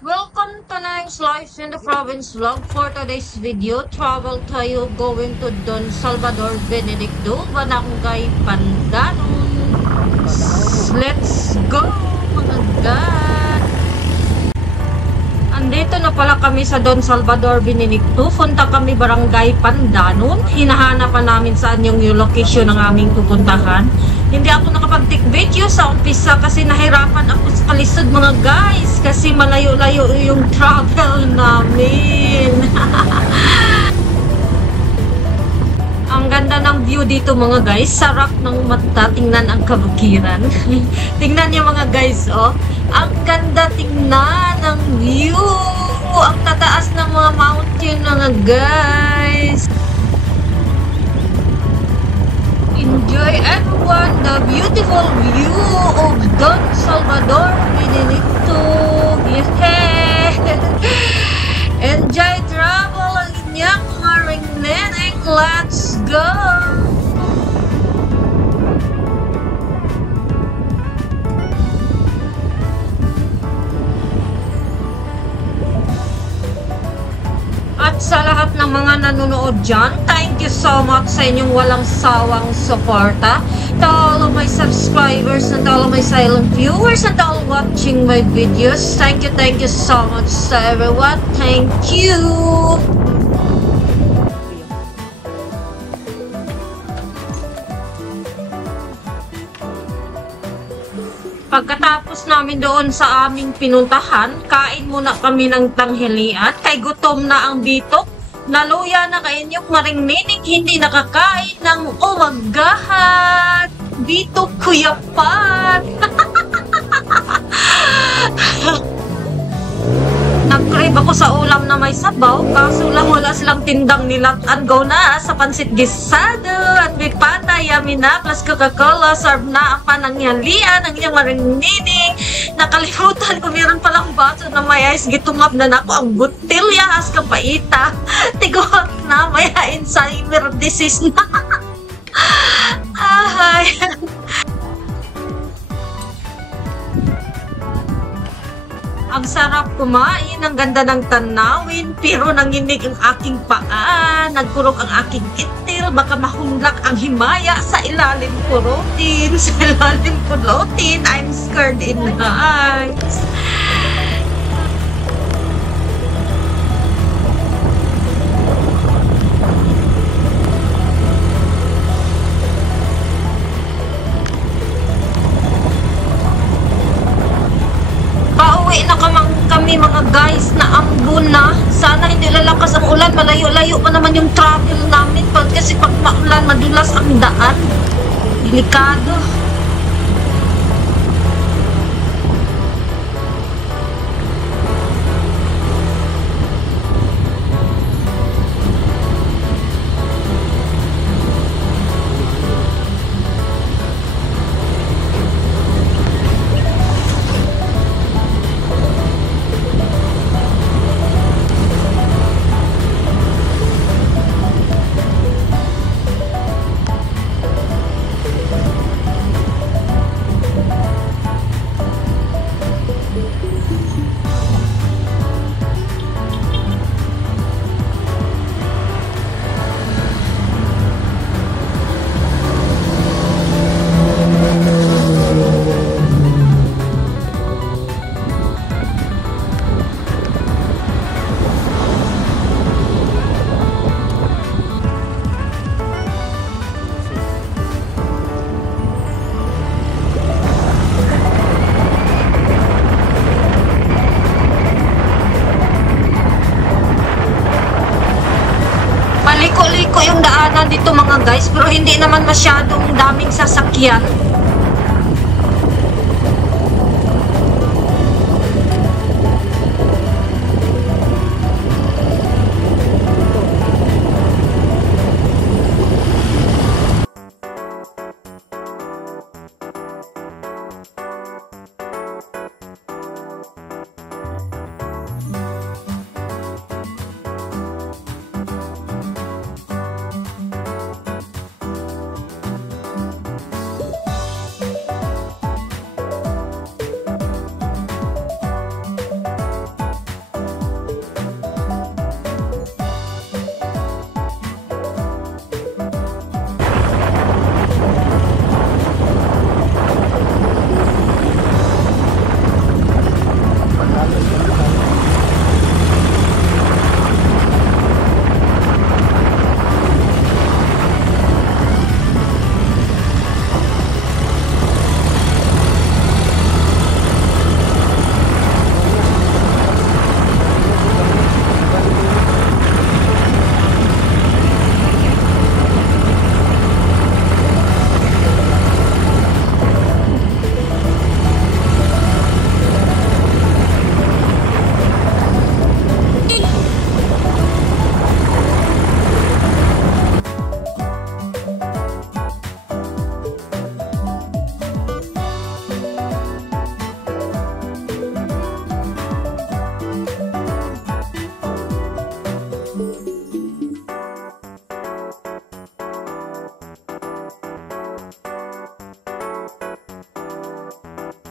Welcome to Nang's Lives in the Province vlog. For today's video, travel tayo going to Don Salvador Benedicto, Barangay Pandanon. Let's go mga God! Andito na pala kami sa Don Salvador Benedicto. Punta kami Barangay Pandanon. Hinahanapan namin saan yung location ng aming pupuntahan. Hindi ako nakapag-take video sa umpisa kasi nahirapan ako sa kalisod mga guys. Kasi malayo-layo yung travel namin. Ang ganda ng view dito mga guys. Sarap ng mata. Tingnan ang kabukiran. Tingnan niyo mga guys, oh. Ang ganda tingnan ng view. Ang tataas ng mga mountain mga guys. Enjoy everyone the beautiful view of Don Salvador Benedicto. Yeah. Enjoy travel ang inyong marineneng. Let's go! At sa lahat ng mga nanonood dyan, thank you so much sa inyong walang sawang suporta. To all of my subscribers and to all of my silent viewers and to all watching my videos, thank you so much to everyone. Thank you! Pagkatapos namin doon sa aming pinuntahan, kain muna kami ng tanghalian. Kay gutom na ang bitok. Naluya na kay inyong maringnining hindi nakakain ng umagahan. Bitok kuyapat. Nag-crave ako sa ulam na may sabaw, kaso lang wala silang tindang nilat-an. Go na sa pansit gisado at may patay, yummy na, plus Coca-Cola, serve na ang panangyalian, ang inyong maringnining. Nakalimutan ko, meron palang baso na may ice, gitungap na nako ang butilya, as kapaita. Tiguhot na, may Alzheimer disease na. Ay. Ang sarap kumain, ang ganda ng tanawin, pero nanginig ang aking paa, nagkurok ang aking itil, baka mahunlak ang himaya sa ilalim purutin, sa ilalim purutin, I'm scared in the eyes. Pauwi na kami mga guys na ambon na. Sana hindi lalakas ang ulan. Malayo-layo pa naman yung travel namin. Kasi pag maulan, madulas ang daan. Delikado. Paliko-liko yung daanan dito mga guys, pero hindi naman masyadong daming sasakyan.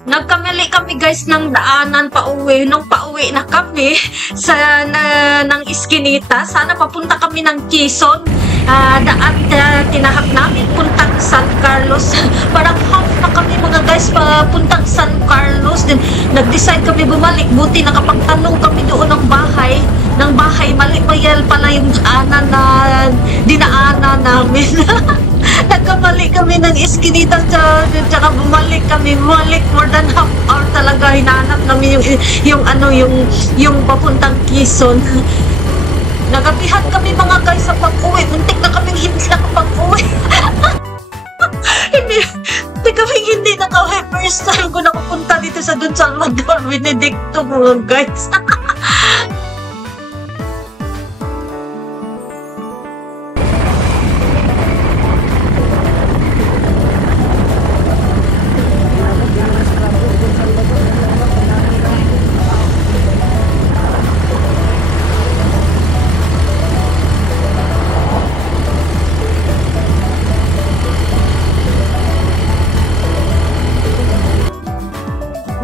Nagkamali kami guys ng daanan pauwi. Nung pauwi na kami ng Iskinita, sana papunta kami ng Quezon. Daan tinahak namin puntang San Carlos. Parang half na kami mga guys papuntang San Carlos. Then nag-decide kami bumalik. Buti nakapagtanong kami doon ng bahay. Mali pa yan pala yung daanan na dinaanan namin. Nagkamali kami ng Iskinita tsaka bumalik more than half hour talaga hinanap namin yung papuntang Quezon. Nagabihan kami mga guys sa pag-uwi. Muntik na kaming hindi nakapag-uwi. hindi kami hindi nakauwi. First time ko nakapunta dito sa Don Salvador Benedicto mga guys.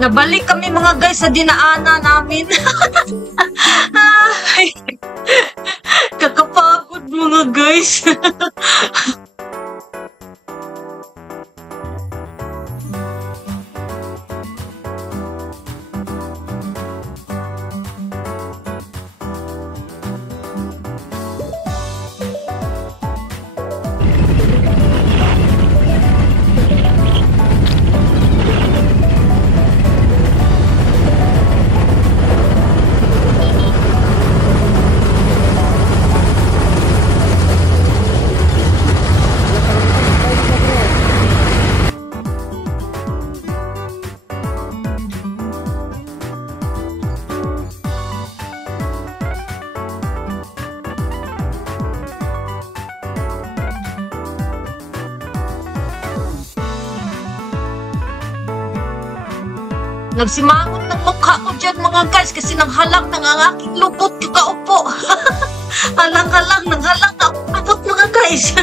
Nabalik kami mga guys sa dinaanan namin. Ay, kakapagod mga guys. Nagsimangon ng mukha ko dyan mga guys kasi nanghalang ng ang aking lubot kakaupo. Halang-halang, nanghalang ang lubot mga guys.